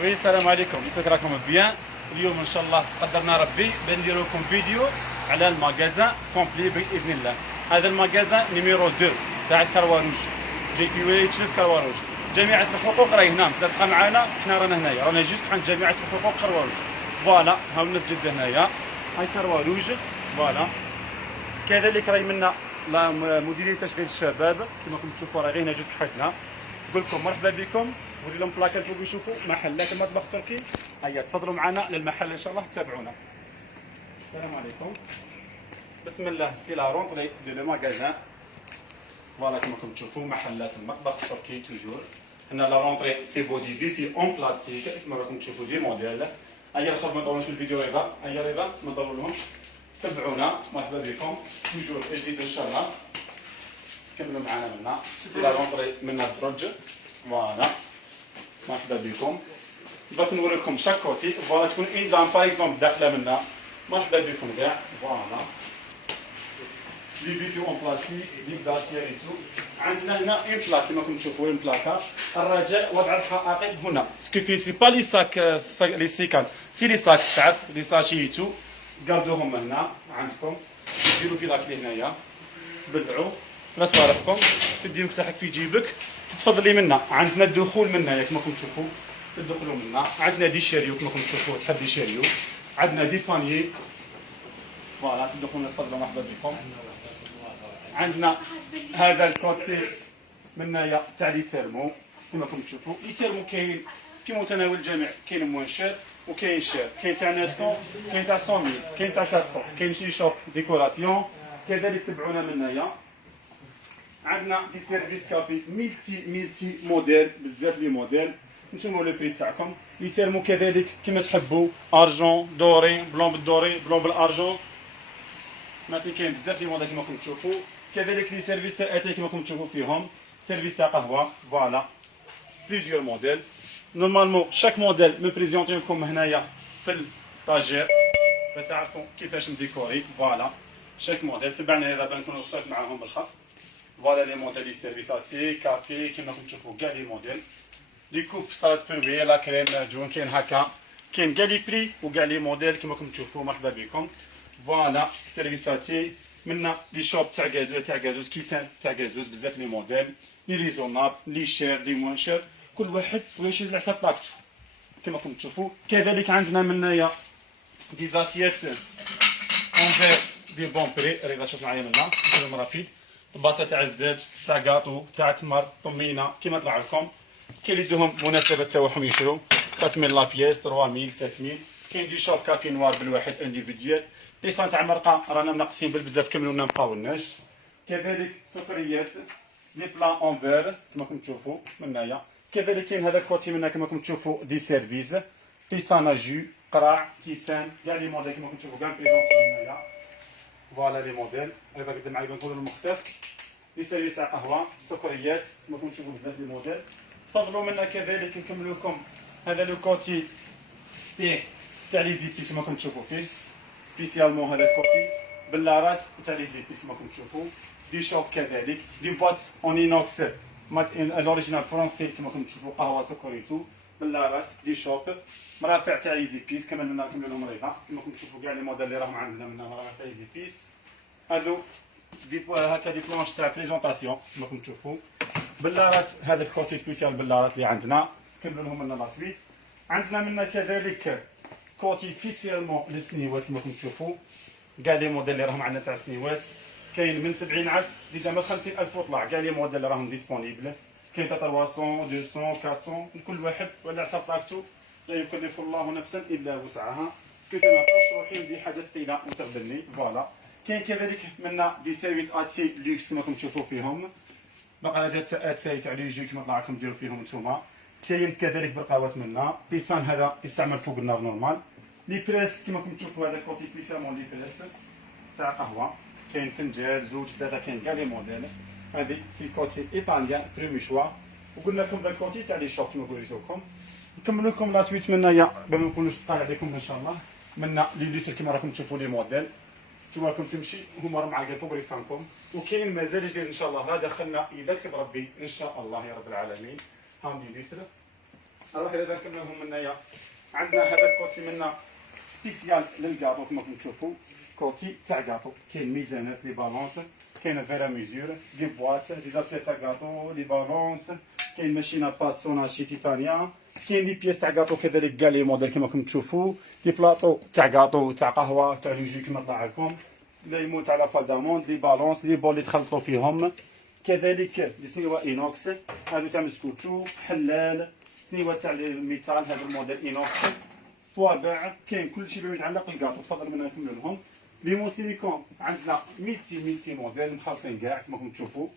وي السلام عليكم، نشكرك راكم بيان. اليوم ان شاء الله قدرنا ربي بندير لكم فيديو على الماغازان كومبلي باذن الله. هذا الماغازان نيميرو 2 تاع كرواروج، جاي في ولايه شلف كرواروج. جامعه الحقوق راهي هنا متلاصقه معنا، حنا رانا هنايا، رانا جوست عند جامعه الحقوق كرواروج. فوالا هاو الناس جد هنايا، هاي كرواروج. فوالا كذلك راهي منا مديريه تشغيل الشباب كما راكم تشوفوا، راهي هنا جوست حياتنا. نقول لكم مرحبا بكم، نوري لهم بلاكه الفوق يشوفوا محلات المطبخ التركي. هيا تفضلوا معنا للمحل ان شاء الله، تابعونا. السلام عليكم. بسم الله، سي لا رونتري دو لو ماغازان. فوالا كما راكم تشوفوا محلات المطبخ التركي توجور. هنا لا رونتري سي بودي في اون بلاستيك كما راكم تشوفوا دي موديل. هيا الخدمه ما نطولوش في الفيديو، رضا هيا رضا ما نطولوهمش، تابعونا. مرحبا بكم توجور جديد ان شاء الله. كملوا معنا منا سي لا رونتري من الدرج. فوالا مرحبا بكم. بغيت نوريكم شاك كوتي. فوالا تكون اين دام باغ اكزومبل داخله منا. مرحبا بكم كاع. فوالا لي فيتو اون بلاستيك لي داتير تو. عندنا هنا اون بلاك كما راكم تشوفوا، اون بلاكه. الرجاء وضع الحقائب هنا سكو في سي با لي ساك لي سيكال، سي لي ساك تعرف لي ساشي تو. قردوهم هنا عندكم، ديروا في لاكلي هنايا، بلعوا لا صوالحكم، تدي مفتاحك في جيبك تتفضلي منا. عندنا الدخول منا كما راكم تشوفوا، تدخلوا منا. عندنا دي شاريو كما راكم تشوفوا، تحب دي شاريو. عندنا دي بانيي. فوالا تدخلوا تفضلوا، مرحبا بكم. عندنا هذا الكوتسي منايا تاع لي تيرمو كما راكم تشوفوا. لي تيرمو كاين في متناول الجميع، كاين موان شير وكاين شير، كاين تاع 900، كاين تاع 100000، كاين تاع 400، كاين شي شوب ديكوراسيون. كذلك تبعونا منايا. عندنا دي سيرفيس كافي ميلتي موديل، بزاف لي موديل، نتوما لو بري تاعكم. لي تيرمو كذلك كما تحبوا، ارجون دوري، بلون بالدوري، بلون بالارجون. معناتها كاين بزاف لي موديل كما راكم تشوفوا. كذلك لي سيرفيس تاع اتاي كما راكم تشوفوا فيهم، سيرفيس تاع قهوه. فوالا بليزيور موديل. نورمالمون شاك موديل مبريزونتي لكم هنايا في الطاجير باش تعرفوا كيفاش نديكوري. فوالا شاك موديل تبعنا دابا نكونوا خفاف معاهم بالخف. فوالا لي موديل لي سيرفيساتي كافي كيما راكم تشوفوا كاع لي موديل. لي كوب صالات فروي لا كريم جون كاين هكا، كاين كاع لي بري وكاع لي موديل كيما راكم تشوفوا. مرحبا بكم. فوالا سيرفيساتي منا لي شوب تاع غازوز، تاع غازوز كيسان تاع غازوز، بزاف لي موديل، لي ريزوناب لي شير لي موان شير، كل واحد ويشري على حساب طاقته كيما راكم تشوفوا. كذلك عندنا منايا دي زاسيات اون فير دي بون بري. ريضا شوف معايا منا نكون رافيد. طباسه تاع الزاج تاع كاطو تاع تمر طمينه كيما طلع لكم. كاين اللي يدوهم مناسبه تاعهم يشرو 4000 لا بياس، 3000 7000. كاين دي شوب كافي نوار بالواحد انديفيديال. ليسان تاع مرقه رانا منقصين بالبزاف، كملوا ما بقاولناش. كذلك سكريات لي بلا اون فير كما راكم تشوفوا منايا. كذلك كاين هذا الكوتي منا كما راكم تشوفوا دي سيرفيس، بيسانا جو قراع كيسان كاع لي موديل كما راكم تشوفوا كاع بريزونس هنايا. فوالا لي موديل هذا قدام معايا بنقولوا المختلف. لي سيرفيس تاع قهوه سكريات كما راكم تشوفوا بزاف لي موديل. تفضلوا منا. كذلك نكملوا لكم هذا لو كوتي فيه تاع لي زيبيس كما راكم تشوفوا فيه سبيسيالمون. هذا الكوتي بلارات تاع لي زيبيس كما راكم تشوفوا. دي شوب كذلك دي بوات اون اينوكس الاوريجينال فرونسي كما راكم تشوفوا، قهوه سكريتو بلارات دي شوب. مرافع تاع لي زيبيس كما لنا نكملوا لهم ريحه كما راكم تشوفوا كاع لي موديل اللي راهم عندنا منا مرافع تاع لي زيبيس. هادو دي هكا دي بلونش تاع بريزونطاسيون كما راكم تشوفوا. بلارات هذا الكوتي سبيسيال بلارات اللي عندنا كملوا لهم منا لا سويت. عندنا منا كذلك كوتي سبيسيالمون للسنيوات كما راكم تشوفوا. كاع لي موديل اللي راهم عندنا تاع سنيوات كاين من 70000 ديجا من 50000 وطلع. كاع لي موديل اللي راهم ديسپونيبل. كاين تاع 300 200 400، كل واحد ولا حسب طاقته. لا يكلف الله نفسا الا وسعها. كيف ما نعرفوش روحي ندير حاجه ثقيله وتغبني. فوالا كاين كذلك منا دي سيرفيس اتي لوكس كما راكم تشوفوا فيهم. مقالات اتاي تاع لي جو كما طلع لكم ديروا فيهم نتوما. كاين كذلك برقاوات منا. بيسان هذا يستعمل فوق النار نورمال. لي بريس كما راكم تشوفوا هذا كوتي سبيسيالمون لي بريس تاع قهوه. كاين فنجان زوج ثلاثه، كاين كاع لي موديل. هذه سي كوتي ايطاليان بريمي شوا. وقلنا لكم ذا الكوتي تاع لي شوب كما قلت لكم. نكمل لكم لا سويت منايا باش ما نكونوش طالع عليكم ان شاء الله. منا لي ليتر كما راكم تشوفوا لي موديل. نتوما راكم تمشي هما راهم معلقين فوق ريسانكم. وكاين مازال جديد ان شاء الله، راه دخلنا اذا كتب ربي ان شاء الله يا رب العالمين. هاهم لي ليتر نروح إلى ذلك لهم منايا. عندنا هذا الكوتي منا سبيسيال للكاطو كما راكم تشوفوا، كوتي تاع كاطو، كاين ميزانات لي بالونس، كاين فيرا ميزور، دي بواط، دي زاسيت تاع كاطو، لي بالونس، كاين ماشينه بات سوناشي تيتانيا، كاين لي بياس تاع كاطو كذلك كاع لي موديل كما راكم تشوفوا، لي بلاطو تاع كاطو تاع قهوه تاع لوجي كما طلع لكم، لي يموت تاع لابال داموند، لي بالونس، لي بول اللي تخلطوا فيهم، كذلك لي سنيوه اينوكس هادو تاع مسكوتشو، حلال، سنيوه تاع الميتال هذا الموديل اينوكس، طوابع، كاين كلشي بما يتعلق بالكاطو. تفضل منا نكملوا لهم. ليمون سيليكون عندنا 200 موديل مخلطين كاع كما راكم تشوفوا،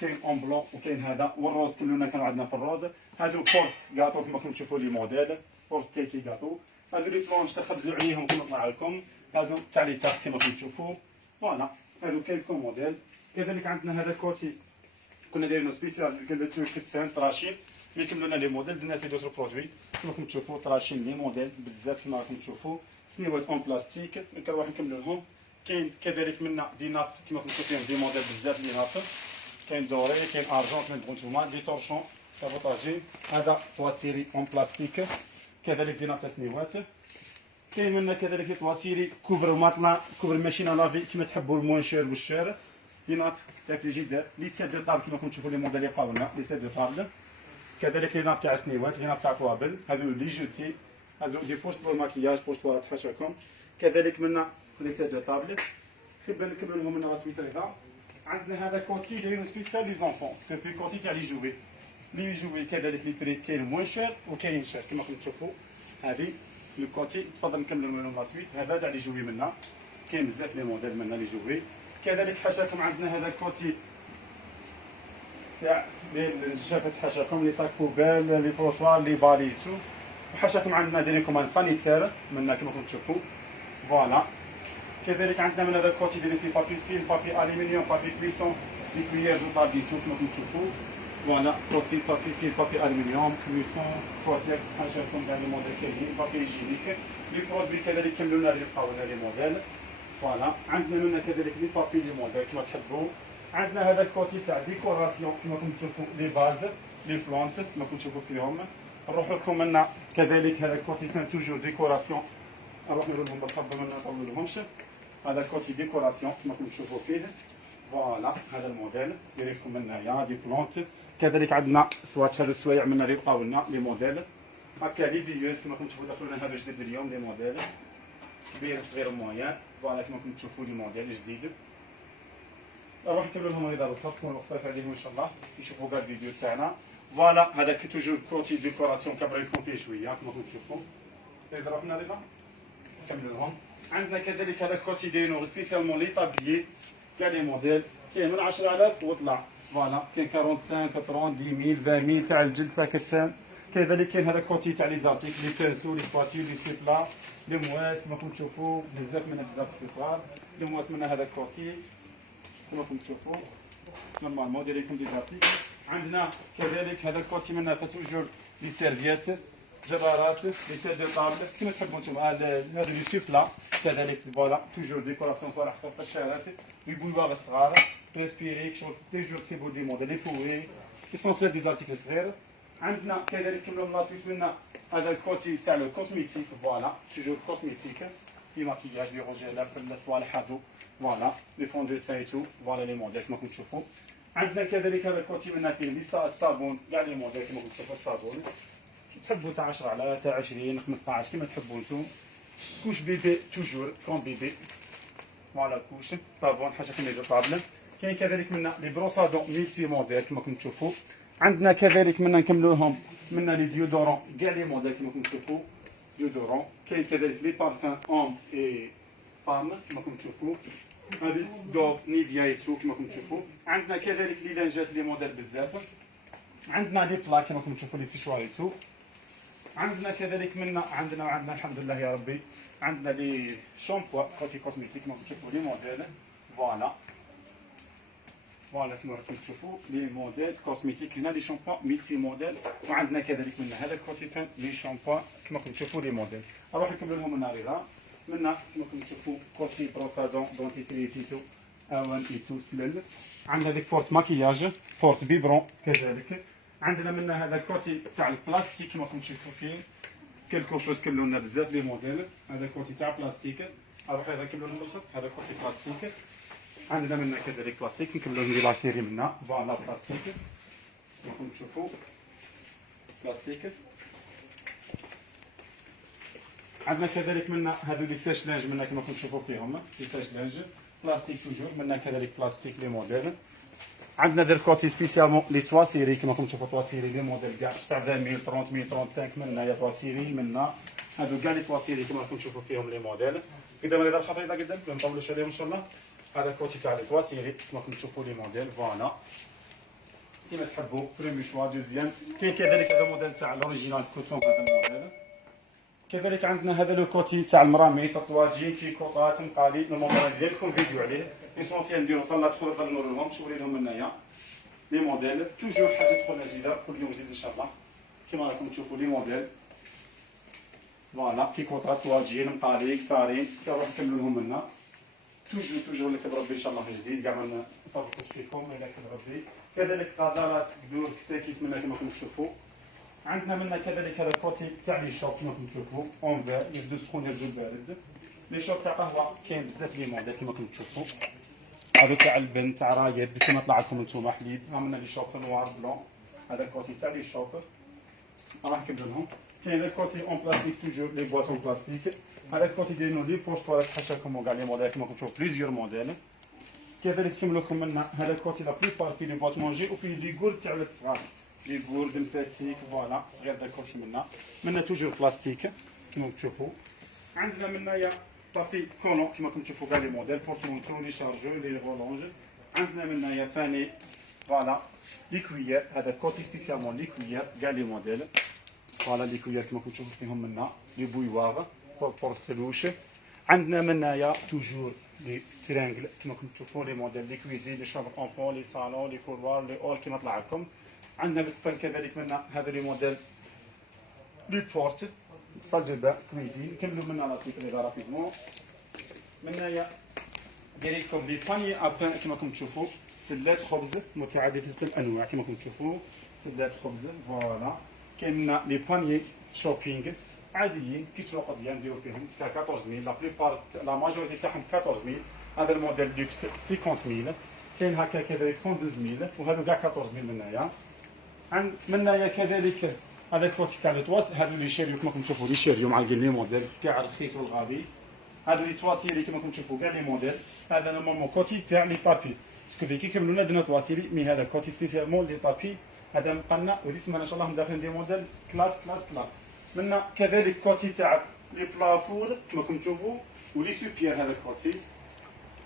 كاين اون بلون وكاين هذا والروز كلنا كانوا عندنا في الروز. هادو بورت كاطو كما راكم تشوفوا لي موديل، بورت كيكي كاطو. هادو لي بلونش تخبزوا عليهم كما طلع لكم، هادو تاع لي تاخ كما راكم تشوفوا. فوالا هادو كيلكو موديل. كذلك عندنا هذا كوتي كنا دايرينو سبيسيال كنبتو كتسان طراشين اللي كملوا لنا لي موديل، درنا فيه دوطر برودوي كما راكم تشوفوا، طراشين لي موديل بزاف كما راكم تشوفوا، سنيوات اون بلاستيك نروح نكملوا لهم. كاين كذلك منا دي ناب كما راكم تشوفوا دي موديل بزاف لي ناب، كاين دوري كاين ارجون كما تبغوا نتوما، دي تورشون كابوطاجي، هذا تواسيري اون بلاستيك، كذلك دي ناب سنيوات. كاين منا كذلك تواسيري كوفر ماطلا، كوفر ماشينه لافي كما تحبوا الموان شير والشير، لي ناب تاع لي جداد، لي سيت دو طابل كما راكم تشوفوا لي موديل يبقاو لنا لي سيت دو طابل، كذلك لي ناب تاع سنيوات، لي ناب تاع طوابل، هادو لي جوتي، هادو دي بوش بور ماكياج، بوش بور تحاشاكم. كذلك منا لي سيت دو طابل. نبدا نكملوا لهم منا راسميت هذا. عندنا هذا كوتي دايرين سبيسيال لي زونفون، باسكو في كوتي تاع لي جوي، لي جوي كذلك لي بري كاين موان شير وكاين شير كما راكم تشوفوا. هذه لو كوتي. تفضل نكملوا لهم راسميت. هذا تاع لي جوي منا، كاين بزاف لي موديل منا لي جوي. كذلك حاشاكم عندنا هذا الكوتي تاع الجافة، حاشاكم لي ساك بوبال، لي فوطوار، لي باليتو، وحاشاكم عندنا دايرين ان سانيتير منا كما راكم تشوفوا. فوالا كذلك عندنا من هذا الكوتي دايرين فيه بابي فيلم، بابي الومنيوم، بابي كليسون، لي كويير دو طابيتو كما راكم تشوفوا. فوالا كوتي بابي فيلم، بابي الومنيوم، كليسون، كوتيكس، حاشاكم كاع لي موديل كاينين، بابي هيجينيك، لي برودوي كذلك كملوا لنا اللي بقاو لنا لي موديل. فوالا عندنا منا كذلك لي بابي لي موديل كما تحبوا. عندنا هذا الكوتي تاع ديكوراسيون كما راكم تشوفوا، لي باز، لي بلونت كما راكم تشوفوا فيهم. نروح لكم منا كذلك هذا الكوتي كان توجور ديكوراسيون، نروح ندير لهم بالخبز ما نطولهمش. هذا الكوتي ديكوراسيون كما راكم تشوفوا فيه. فوالا هذا الموديل ندير لكم منايا دي بلونت. كذلك عندنا سواتش هذا السوايع منا اللي بقاو لنا لي موديل هكا لي فيوز كما راكم تشوفوا دخلوا لنا هذا جديد اليوم لي موديل كبير صغير مويان. فوالا كما راكم تشوفوا لي موديل جديد. نروح نكملوا لهم اذا بالخط تكونوا خفاف عليهم ان شاء الله يشوفوا كاع الفيديو تاعنا. فوالا هذا كي توجور كوتي ديكوراسيون كنبغي لكم فيه شويه كما راكم تشوفوا. اذا رحنا رضا نكملوا لهم. عندنا كذلك هذا الكوتي دايرينو سبيسيالمون لي طابليي كاع لي موديل، كاين من 10000 وطلع. فوالا كاين 45 30 10000 20000 تاع الجلد تاع كتان. كذلك كاين هذا الكوتي تاع لي زارتيك، لي بيرسو، لي سباتيو، لي سيبلا، لي مواس كما راكم تشوفوا بزاف من بزاف صغار. لي مواس من هذا الكوتي كما راكم تشوفوا نورمالمون دايرين لكم دي زارتيك. عندنا كذلك هذا الكوتي منا توجور لي سيرفيات، جرارات، لي سيت دو طابل كما تحبوا نتوما. هذا لي سوبلا كذلك. فوالا توجور ديكوراسيون صوالح في القشارات، لي بويبار الصغار، ريسبيري شغل توجور تسيبوا دي موديل لي فوي اسونسيال دي زارتيكل صغير. عندنا كذلك كملوا من لاسويس منا هذا الكوتي تاع لو كوسميتيك. فوالا توجور كوسميتيك، لي ماكياج، لي روجي لافر، الصوالح هادو. فوالا لي فون دو تايتو. فوالا لي موديل كما راكم تشوفوا. عندنا كذلك هذا الكوتي منا فيه لي الصابون كاع لي موديل كما راكم تشوفوا. الصابون تحبوا تاع 10 على تاع 20 15 كما تحبوا نتوما. كوش بيبي توجور كون بيبي. فوالا كوش صابون حاجه كما يدير طابله. كاين كذلك منا لي بروسادون ميتي موديل كما راكم تشوفوا. عندنا كذلك منا نكملوا لهم منا لي ديودورون كاع لي موديل كما راكم تشوفوا ديودورون. كاين كذلك لي بارفان اون اي فام كما راكم تشوفوا. هذه دوب نيفيا ايتو كما راكم تشوفوا. عندنا كذلك لي لانجات لي موديل بزاف. عندنا لي بلا كما راكم تشوفوا لي سيشوار ايتو. عندنا كذلك منا عندنا الحمد لله يا ربي عندنا لي شامبو كوتي كوزميتيك كما راكم تشوفوا لي موديل. فوالا فوالا كما راكم تشوفوا لي موديل كوزميتيك. هنا لي شامبو ميتي موديل. وعندنا كذلك منا هذا الكوتي كان لي شامبو كما راكم تشوفوا لي موديل. نروح نكمل لهم منا رضا. منا كما راكم تشوفوا كوتي بروسادون دونتيتريتيتو اوان ايتو سلل. عندنا ديك بورت ماكياج، بورت بيبرون كذلك. عندنا منا هذا الكوتي تاع البلاستيك كما راكم تشوفوا فيه كلكو شوز كملوا لنا بزاف لي موديل. هذا الكوتي تاع بلاستيك اروح هذا كملوا لنا بالخف. هذا كوتي بلاستيك عندنا منا كذلك بلاستيك نكملوا لهم لا سيري منا فوالا بلاستيك راكم تشوفوا بلاستيك. عندنا كذلك منا هذو لي ساش لانج منا كما راكم تشوفوا فيهم لي ساش لانج بلاستيك توجور منا كذلك بلاستيك لي موديل. عندنا دير كوتي سبيسيالمون لي توا سيري كما راكم تشوفوا توا سيري لي موديل كاع تاع 20000 30000 35 منا يا توا سيري منا هذو كاع لي توا سيري كما راكم تشوفوا فيهم لي موديل. قدام هذا الخريطه قدام ما نطولوش عليهم ان شاء الله. هذا كوتي تاع لي توا سيري كما راكم تشوفوا لي موديل فوالا كيما تحبوا بريمي شوا دوزيام. كاين كذلك هذا الموديل تاع الاوريجينال كوتون هذا الموديل. كذلك عندنا هذا لو كوتي تاع المرامي تطواجي كيكوطات مقالي الموديل ديالكم فيديو عليه ليسونسيال نديرو طلع تدخل نقدر نوري لهم نشوري لهم منايا لي موديل توجور حاجه تدخل جديده كل يوم جديد ان شاء الله كيما راكم تشوفوا لي موديل فوالا كيكوطات تواجين مقالي كسارين كنروح نكملوا لهم منا توجور اللي كتب ربي ان شاء الله جديد كاع ما نطبقوش فيكم الا كتب ربي. كذلك غزالات قدور كساكيس منا كما راكم تشوفوا. عندنا منا كذلك هذا الكوتي تاع لي شوب كما راكم تشوفوا اون فير يبدو سخون يبدو بارد. لي شوب تاع قهوه كاين بزاف لي موديل كما راكم تشوفوا. هذا تاع البن تاع راقد كما طلع لكم نتوما حليب. ها منا لي شوب نوار بلون هذا الكوتي تاع لي شوب راح نكملوا لهم. كاين هذا الكوتي اون بلاستيك توجور لي بواط اون بلاستيك. هذا الكوتي ديالو لي بوش طواليت حاشا لكم كاع لي موديل كما راكم تشوفوا بليزيور موديل. كذلك كملوا لكم منا هذا الكوتي لا بليبار فيه لي بواط مونجي وفيه لي غورد تاع ولاد الصغار لي غورد مساسيك فوالا صغير دا الكوتي منا توجور بلاستيك كما تشوفوا. عندنا منايا طابي كولون كما راكم تشوفوا كاع لي موديل بورتمونتو لي شارجو لي غولونج. عندنا منايا فاني فوالا لي كويير هذا كوتي سبيسيالمون لي كويير كاع لي موديل فوالا لي كويير كما راكم تشوفوا فيهم منا لي بويواغ بورت كلوش. عندنا منايا توجور لي ترينغل كما راكم تشوفوا لي موديل لي كويزين لي شومبر اونفون لي صالون لي فوروار لي اول كما طلع لكم. عندنا بالطفل كذلك منا هذا لي موديل لي بورت صال دو بان كويزين. نكملوا منا لا سويت لي رابيدمون. منايا داير لكم لي باني ابان كما راكم تشوفوا سلات خبز متعدده الانواع كما راكم تشوفوا سلات خبز فوالا. كاين لنا لي باني شوبينغ عاديين كي تشوفوا ديال نديرو فيهم تاع 14000 لا بليبار لا ماجوريتي تاعهم 14000. هذا الموديل لوكس 50000. كاين هكا كذلك 112000 وهذو كاع 14000 منايا. منايا كذلك هذا الكوتي تاع التواس هذو لي شيريو كما راكم تشوفوا لي شيريو معلقين لي موديل كاع رخيص والغالي. هذو لي تواسيري كما راكم تشوفوا كاع لي موديل. هذا نورمالمون كوتي تاع لي طابي باسكو فيه كي كملوا لنا درنا تواسيري مي هذا كوتي سبيسيالمون لي طابي هذا مقلنا ودي السمانه ان شاء الله داخلين دي موديل كلاس. منا كذلك كوتي تاع لي بلافور كما راكم تشوفوا ولي سوبيير هذا الكوتي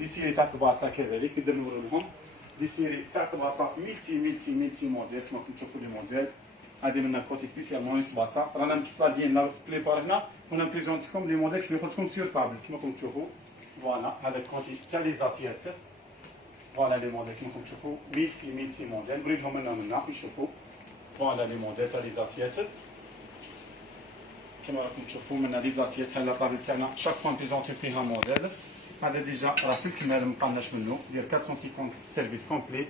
لي سيري تاع الطباسه كذلك نقدر نوري لهم لي سيري تاع الطباسه ميلتي موديل كما راكم تشوفوا لي موديل. هذه منا كوتي سبيسيالمون الطباسه رانا مكسطالين لا بليبار هنا هنا بريزونتيكم لي موديل كيف يخرج لكم سير طابل كما راكم تشوفوا فوالا. هذا الكوتي تاع لي زاسيات فوالا لي موديل كما راكم تشوفوا ميلتي موديل نوري لهم منا نشوفوا فوالا لي موديل تاع لي زاسيات كما راكم تشوفوا منا لي زاسيات هذا الطابل تاعنا شاك فوا بريزونتي فيها موديل. هذا ديجا راه في الكمال مابقالناش منه ديال 450 سيرفيس كومبلي.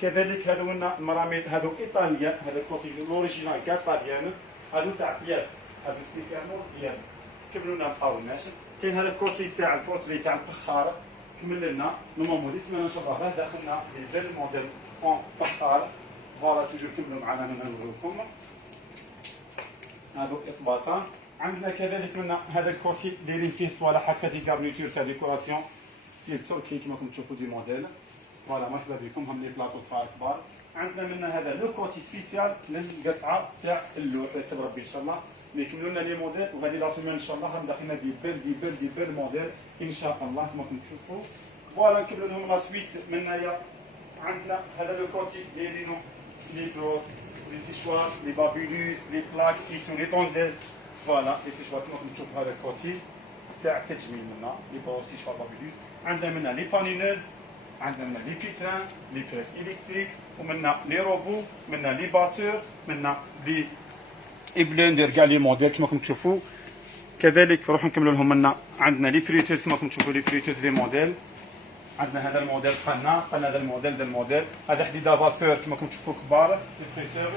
كذلك هذو لنا مراميد هذو ايطاليان هذا الكوتي الاوريجينال كاع طاليان هذو تاع بياد هذو سبيسيالمون بياد كملوا لنا مقاولناش. كاين هذا الكوتي تاع البورتري تاع الفخار كمل لنا نورمالمون دي سيمانه ان شاء الله راه داخلنا لي بيل موديل اون فخار فوالا توجور كملوا معنا هنا نوريو لكم هذو اطباسان. عندنا كذلك منا هذا الكوتي دايرين فيه صوالح هكا دي غارنيتور تاع ديكوراسيون ستيل تركي كما راكم تشوفوا دي موديل فوالا مرحبا بكم هم لي بلاطو صغار كبار. عندنا منا هذا لو كوتي سبيسيال للقصعه تاع اللوح يكتب ربي ان شاء الله يكملوا لنا لي موديل. وهذه لا سيمين ان شاء الله راهم داخلين دي بيل موديل ان شاء الله كما راكم تشوفوا فوالا. نكملوا لهم لا سويت منايا. عندنا هذا لو كوتي دايرينو لي بروس لي سيشوار لي بابيلوس لي بلاك لي طونديز فوالا لي سيشوار كما راكم تشوفوا. هذا الكوتي تاع التجميل منا لي بروس سيشوار بابيلوس. عندنا منا لي بانينوز عندنا منا لي بيتران لي بريس الكتريك ومنا لي روبو منا لي باتور منا لي بلندر كاع لي موديل كما راكم تشوفوا. كذلك نروحوا نكملوا لهم منا عندنا لي فريتوز كما راكم تشوفوا لي فريتوز لي موديل. عندنا هذا الموديل قلنا هذا الموديل هذا حديد باتور كما راكم تشوفوا كبار لي فريتور.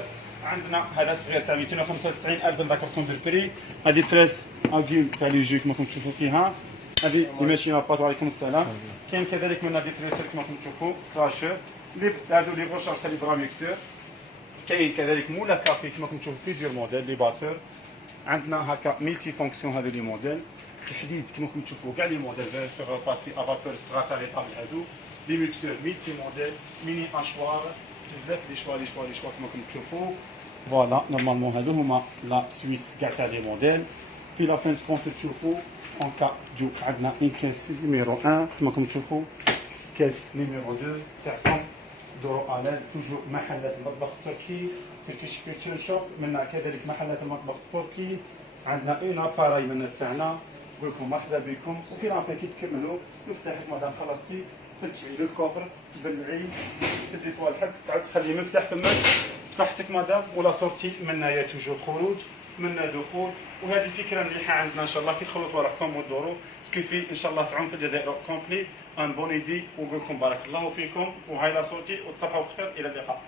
عندنا هذا الصغير تاع 295,000 نذكركم بالبري. هذه تريس اغيل تاع لي جو كما راكم تشوفوا فيها. هذه الماشينه بات. وعليكم السلام. كاين كذلك من هذه تريسر كما راكم تشوفوا كراشر اللي هذو لي بروشارج تاع لي برا ميكسور. كاين كذلك مولا كافي كما راكم تشوفوا بليزيور موديل لي باتور. عندنا هكا ميلتي فونكسيون هذو لي موديل الحديد كما راكم تشوفوا كاع لي موديل فيغ باسي افابور ستراتا لي طابل هذو لي ميكسور ميلتي موديل ميني اشوار بزاف لي شوا كما راكم تشوفوا. فوالا نورمالمون هادو هما لا سويت كاع تاع لي موديل. في لا فين كونت تشوفوا اون كا جو عندنا اون كاس نيميرو 1 كما راكم تشوفوا كاس نيميرو 2 تاعكم دورو الاز توجور محلات المطبخ التركي تركيش كيتشن شوب. منا كذلك محلات المطبخ التركي. عندنا اون اباراي من تاعنا نقول لكم مرحبا بكم. وفي لافين كي تكملوا مفتاحك مادام خلصتي تفتحي لو كوفر تبلعي تدي صوالحك تعود تخلي مفتاح فمك صحتك مادام. ولا سورتي منا توجور خروج منا دخول. وهذه فكره مليحه عندنا ان شاء الله كي تخلصوا وراحكم وتدوروا سكيفي ان شاء الله تعوم في الجزائر كومبلي ان بون ايدي. ونقول لكم بارك الله فيكم وهاي لا سورتي وتصبحوا بخير. الى اللقاء.